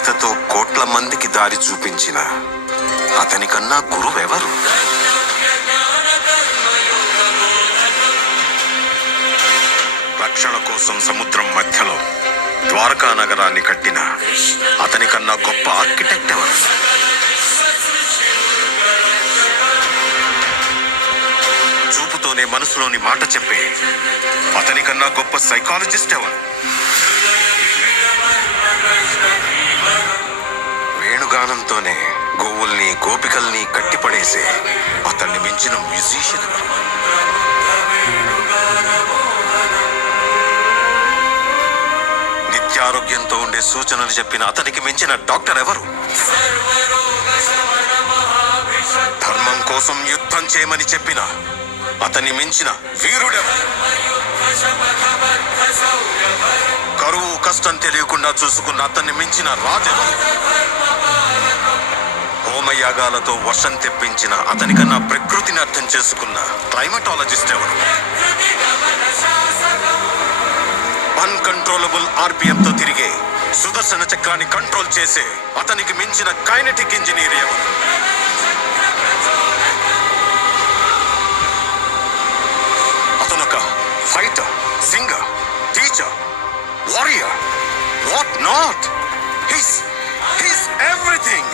గీతతో కోట్ల మందికి దారి చూపించిన అతనికన్నా గురువెవరు? రక్షణ కోసం సముద్రం మధ్యలో ద్వారకా నగరాన్ని కట్టిన అతనికన్నా గొప్ప ఆర్కిటెక్ట్ ఎవరు? చూపుతోనే మనసులోని మాట చెప్పే అతనికన్నా గొప్ప సైకాలజిస్ట్ ఎవరు? వేణుగానంతోనే గోవుల్ని గోపికల్ని కట్టిపడేసే అతన్ని మించిన మ్యూజిషియన్ ఎవరు? నిత్యారోగ్యంతో ఉండే సూచనలు చెప్పిన అతనికి మించిన డాక్టర్ ఎవరు? ధర్మం కోసం యుద్ధం చేయమని చెప్పిన అతన్ని మించిన వీరుడెవరు? కరువు కష్టం తెలియకుండా చూసుకున్న అతన్ని మించిన రాజెవరు? హోమయాగాలతో వర్షం తెప్పించిన అతనికన్నా ప్రకృతిని అర్థం చేసుకున్న క్లైమటాలజిస్ట్ ఎవరు? అన్కంట్రోలబుల్ ఆర్పిఎంతో తిరిగే సుదర్శన చక్రాన్ని కంట్రోల్ చేసే అతనికి మించిన కైనెటిక్ ఇంజనీర్ ఎవరు? అతనొక fighter, singer, teacher, warrior, what not. He's everything.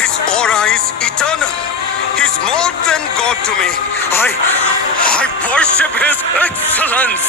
His aura is eternal. He's more than God to me. I worship His excellence.